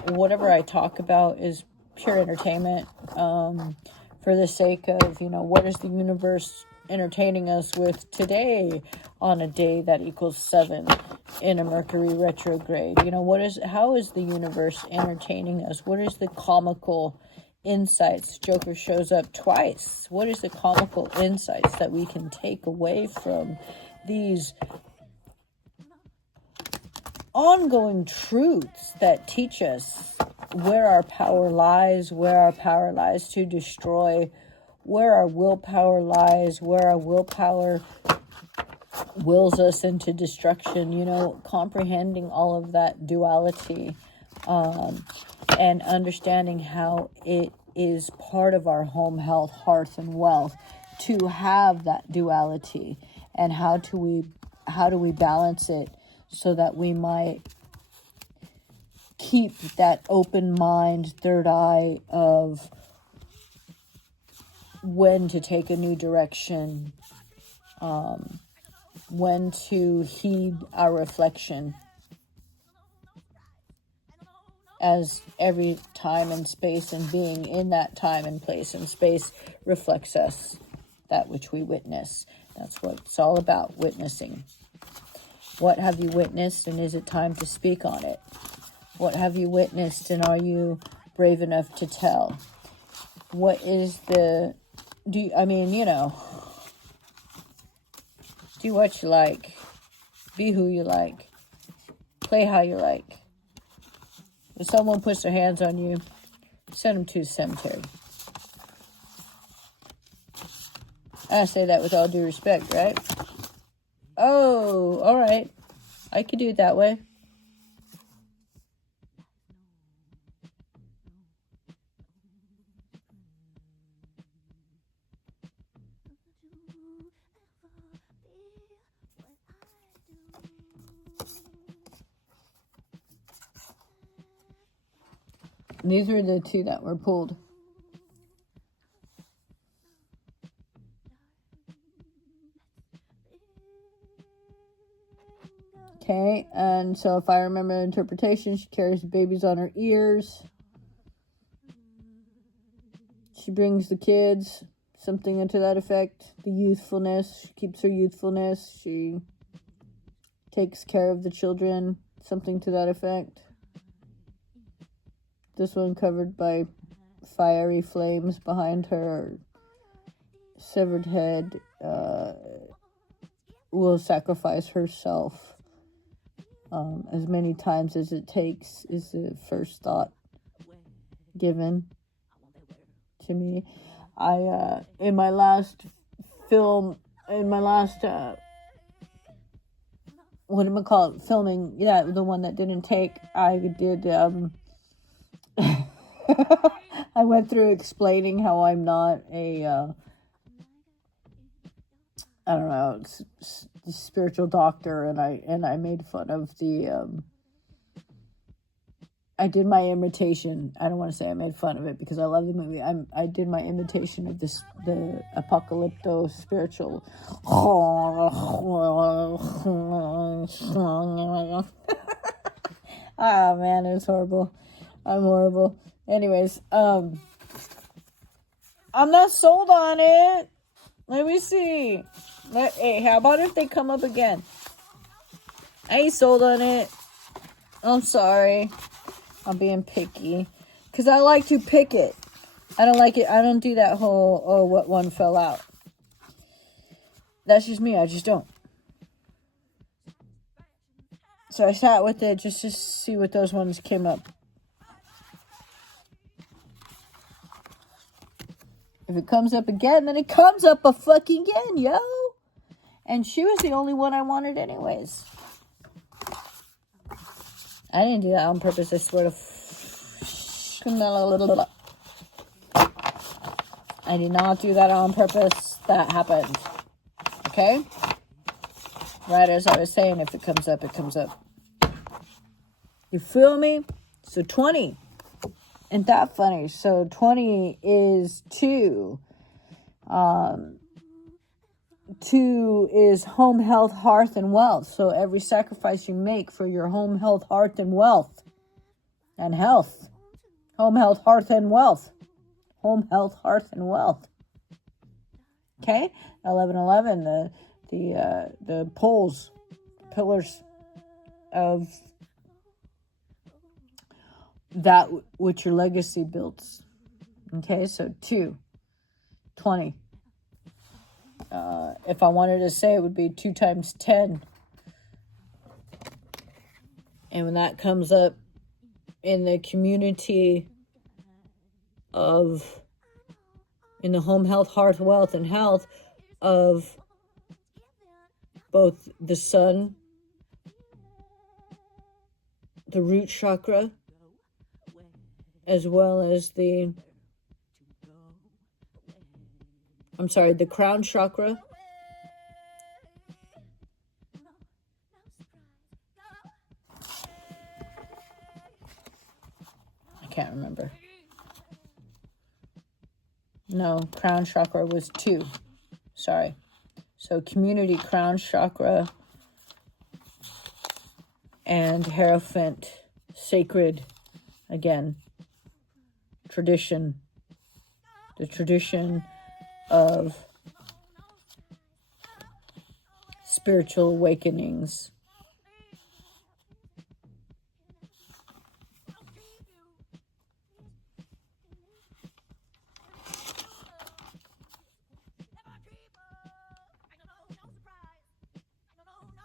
Whatever I talk about is pure entertainment, for the sake of, what is the universe entertaining us with today on a day that equals 7 in a Mercury retrograde? How is the universe entertaining us? What is the comical insights? Joker shows up twice. What is the comical insights that we can take away from these ongoing truths that teach us where our power lies to destroy, where our willpower lies, where our willpower wills us into destruction, comprehending all of that duality, and understanding how it is part of our home health, hearth, and wealth to have that duality, and how do we balance it so that we might keep that open mind, third eye of when to take a new direction, when to heed our reflection, as every time and space and being in that time and place and space reflects us, that which we witness. That's what it's all about, witnessing. What have you witnessed, and is it time to speak on it? What have you witnessed, and are you brave enough to tell? What is do what you like, be who you like, play how you like. If someone puts their hands on you, send them to the cemetery. I say that with all due respect, right? Oh, all right. I could do it that way. These were the two that were pulled. Okay. Okay, and so if I remember the interpretation, she carries the babies on her ears. She brings the kids, something into that effect. The youthfulness, she keeps her youthfulness. She takes care of the children, something to that effect. This one covered by fiery flames behind her. Severed head will sacrifice herself as many times as it takes, is the first thought given to me. In my last film, filming, the one that didn't take, I did, I went through explaining how I'm not a, I don't know, spiritual doctor, and I made fun of the, I did my imitation. I don't want to say I made fun of it because I love the movie. I did my imitation of the apocalypto spiritual. Ah, man, it's horrible. I'm horrible. Anyways, I'm not sold on it. Let me see. Hey, how about if they come up again? I ain't sold on it. I'm sorry. I'm being picky. Because I like to pick it. I don't like it. I don't do that whole, what one fell out. That's just me. I just don't. So I sat with it just to see what those ones came up. If it comes up again, then it comes up a fucking again, yo. And she was the only one I wanted anyways. I didn't do that on purpose, I swear to... I did not do that on purpose. That happened. Okay? Right as I was saying, if it comes up, it comes up. You feel me? So 20. Ain't that funny? So 20 is 2. 2 is home, health, hearth, and wealth. So every sacrifice you make for your home, health, hearth, and wealth. And health. Home, health, hearth, and wealth. Home, health, hearth, and wealth. Okay? 11:11, the poles, pillars of that which your legacy builds. Okay, so 2, 20. If I wanted to say, it would be 2 times 10. And when that comes up in the community of, in the home, health, hearth, wealth, and health of both the sun, the root chakra, as well as the crown chakra. I can't remember. No, crown chakra was 2. Sorry. So community, crown chakra, and Hierophant, sacred, again, tradition. The tradition of spiritual awakenings.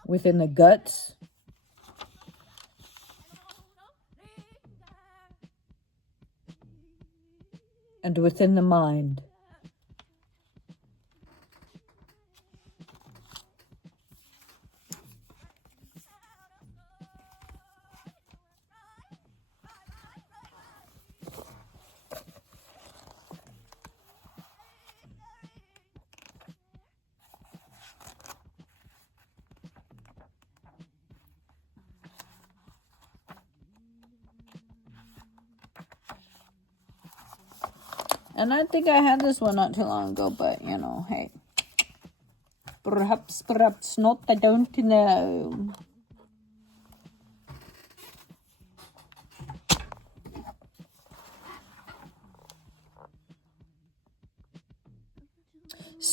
Within the guts. And within the mind. And I think I had this one not too long ago, but, hey. Perhaps not, I don't know.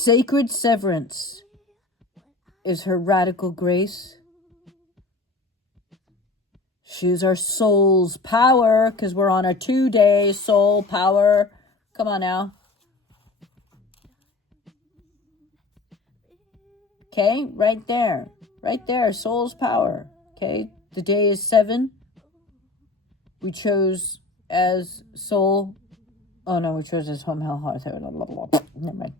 Sacred severance is her radical grace. She is our soul's power, because we're on a 2-day soul power. Come on now. Okay, right there. Right there, soul's power. Okay, the day is 7. We chose as soul. Oh no, we chose as home, hell, hearth. Never mind.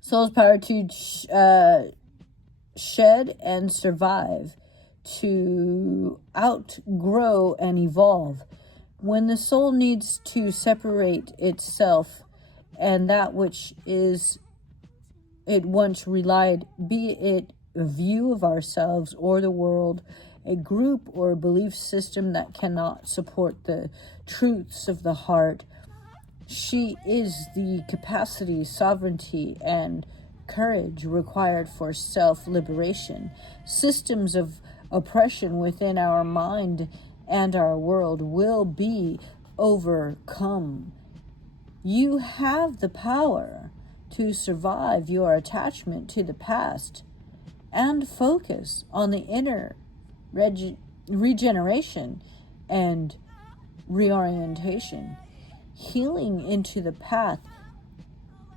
Soul's power to shed and survive, to outgrow and evolve. When the soul needs to separate itself and that which is it once relied, be it a view of ourselves or the world, a group or a belief system that cannot support the truths of the heart, she is the capacity, sovereignty, and courage required for self-liberation. Systems of oppression within our mind and our world will be overcome. You have the power to survive your attachment to the past and focus on the inner regeneration and reorientation. Healing into the path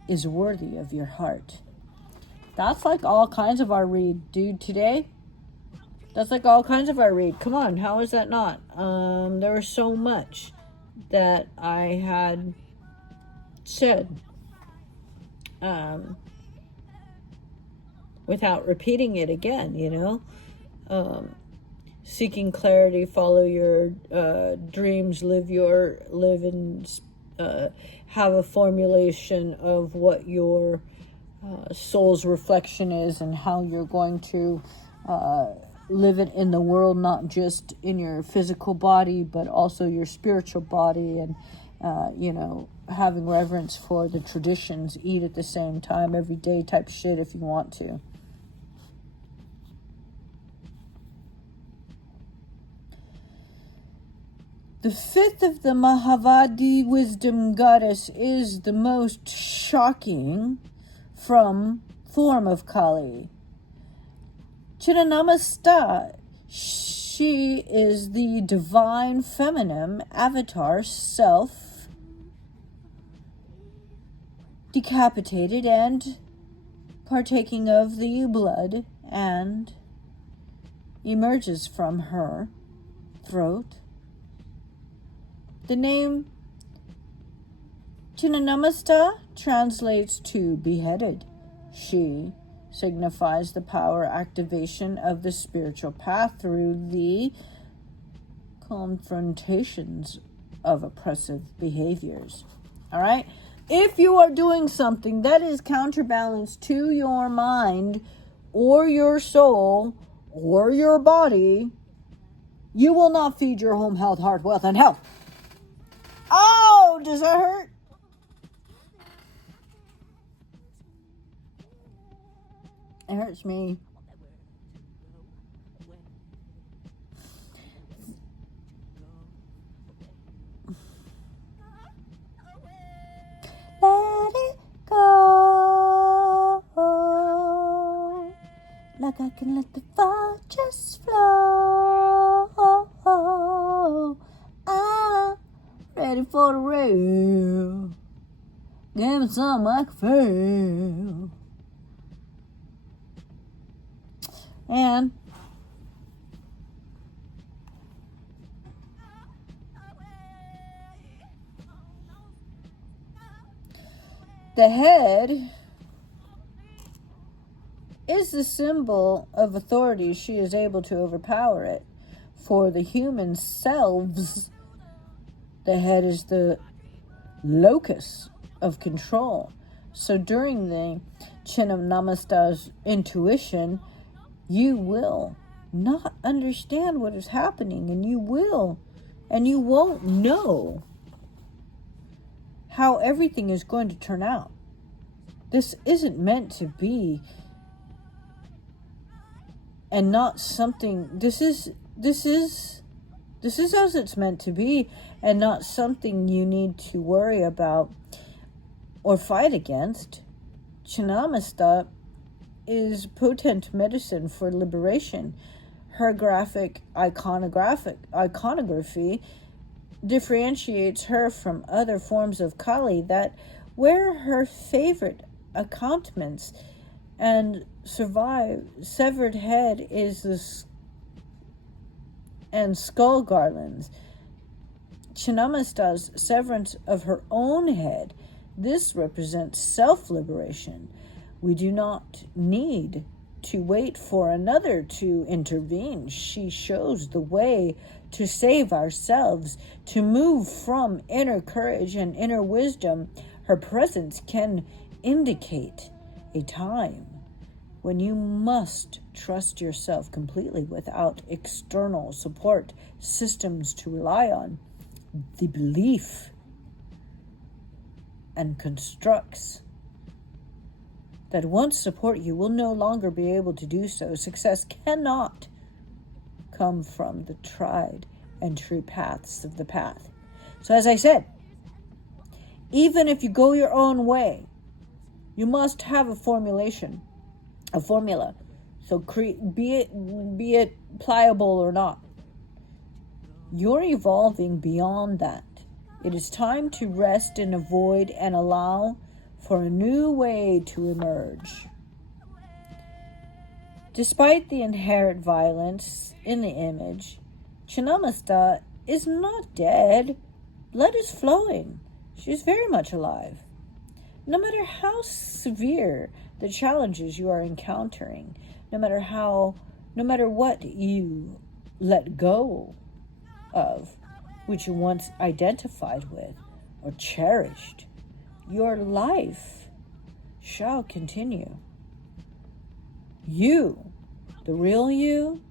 is worthy of your heart. That's like all kinds of our read, dude, today. That's like all kinds of our read. Come on, how is that not? There was so much that I had said without repeating it again, you know. Seeking clarity, follow your dreams, live and have a formulation of what your soul's reflection is and how you're going to live it in the world, not just in your physical body, but also your spiritual body, and you know, having reverence for the traditions, eat at the same time every day type shit if you want to. The 5th of the Mahavadi wisdom goddess is the most shocking form of Kali. Chinnamasta, she is the divine feminine avatar self, decapitated and partaking of the blood, and emerges from her throat. The name Chinnamasta translates to beheaded. She signifies the power activation of the spiritual path through the confrontations of oppressive behaviors. All right? If you are doing something that is counterbalanced to your mind or your soul or your body, you will not feed your home, health, heart, wealth, and health. Oh, does that hurt? It hurts me. Let it go. Like I can let the fire just flow. I'm ready for the rail. Give me some I can feel. And the head is the symbol of authority. She is able to overpower it. For the human selves, the head is the locus of control. So during the Chinnamamasta's intuition, you will not understand what is happening, and you won't know how everything is going to turn out. This isn't meant to be, and not something, this is This is as it's meant to be, and not something you need to worry about or fight against. Chinamasta is potent medicine for liberation. Her graphic iconography differentiates her from other forms of Kali that wear her favorite accoutrements and survive. Severed head and skull garlands. Chinamasta's severance of her own head. This represents self-liberation. We do not need to wait for another to intervene. She shows the way to save ourselves, to move from inner courage and inner wisdom. Her presence can indicate a time when you must trust yourself completely without external support systems to rely on. The belief and constructs that once support you will no longer be able to do so. Success cannot come from the tried and true paths of the path. So as I said, even if you go your own way, you must have a formula. So be it pliable or not. You're evolving beyond that. It is time to rest and avoid and allow for a new way to emerge. Despite the inherent violence in the image, Chinamasta is not dead. Blood is flowing. She is very much alive. No matter how severe the challenges you are encountering, no matter what you let go of, which you once identified with or cherished, your life shall continue. You, the real you,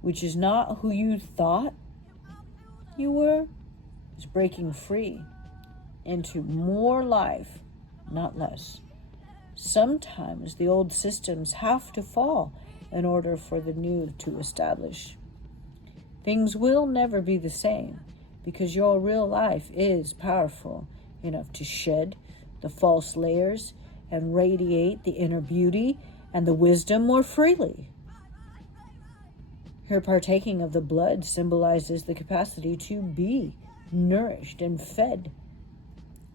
which is not who you thought you were, is breaking free into more life, not less. Sometimes the old systems have to fall in order for the new to establish. Things will never be the same because your real life is powerful enough to shed the false layers and radiate the inner beauty and the wisdom more freely. Her partaking of the blood symbolizes the capacity to be nourished and fed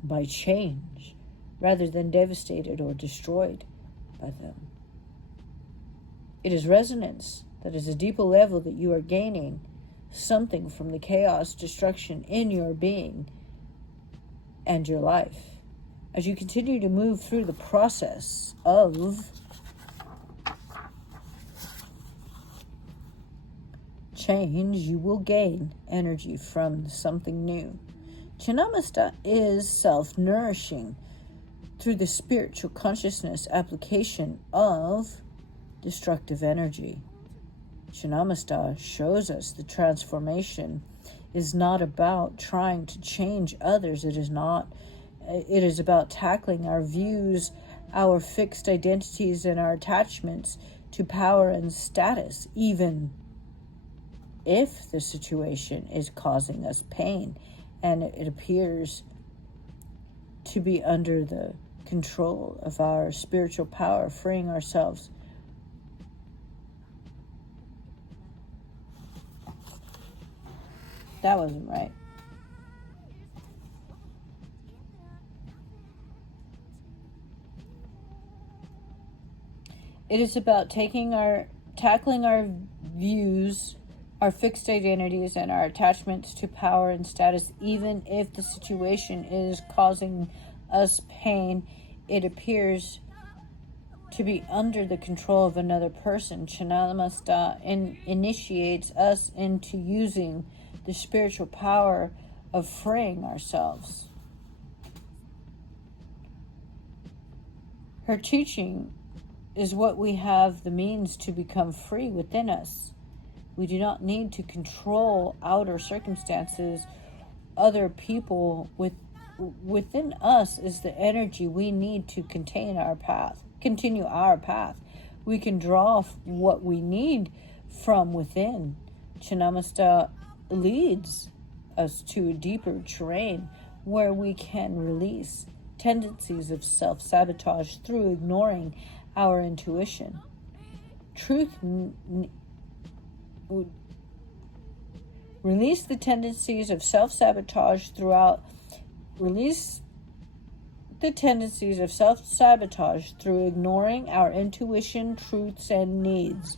by change rather than devastated or destroyed by them. It is resonance that is a deeper level that you are gaining something from the chaos, destruction in your being and your life. As you continue to move through the process of change, you will gain energy from something new. Chinamasta is self-nourishing through the spiritual consciousness application of destructive energy. Chinamasta shows us the transformation is not about trying to change others. It is about tackling our views, our fixed identities, and our attachments to power and status, even if the situation is causing us pain and it appears to be under the control of our spiritual power, freeing ourselves. That wasn't right. It is about tackling our views, our fixed identities, and our attachments to power and status, even if the situation is causing us pain, it appears to be under the control of another person. Chinamasta initiates us into using the spiritual power of freeing ourselves. Her teaching is what we have the means to become free within us. We do not need to control outer circumstances. Other people within us is the energy we need to continue our path. We can draw what we need from within. Chinamasta leads us to a deeper terrain where we can release tendencies of self-sabotage through ignoring our intuition. Release the tendencies of self-sabotage Release the tendencies of self-sabotage through ignoring our intuition, truths, and needs.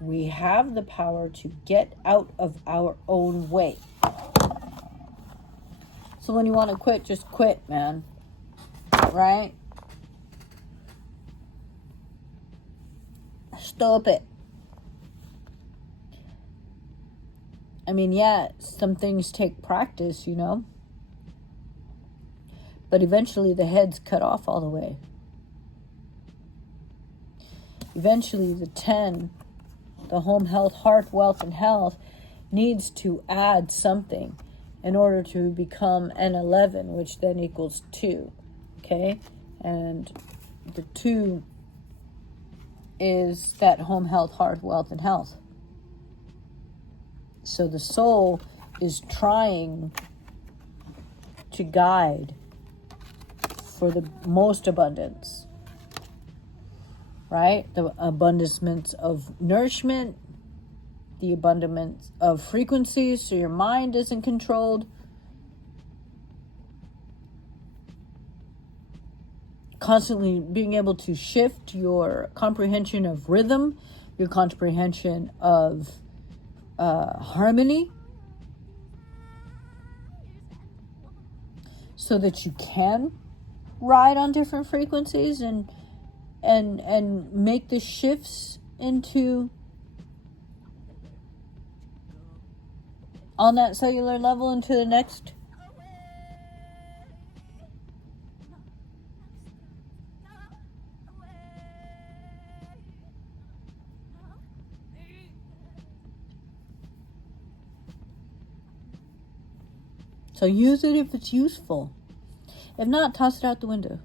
We have the power to get out of our own way. So when you want to quit, just quit, man. Right? Stop it. I mean, yeah, some things take practice, you know. But eventually the head's cut off all the way. Eventually the 10, the home, health, heart, wealth, and health, needs to add something in order to become an 11, which then equals 2. Okay? And the 2 is that home, health, heart, wealth, and health. So the soul is trying to guide for the most abundance, right? The abundance of nourishment, the abundance of frequencies, so your mind isn't controlled. Constantly being able to shift your comprehension of rhythm, your comprehension of harmony, so that you can ride on different frequencies and make the shifts into on that cellular level into the next. So use it if it's useful. If not, toss it out the window.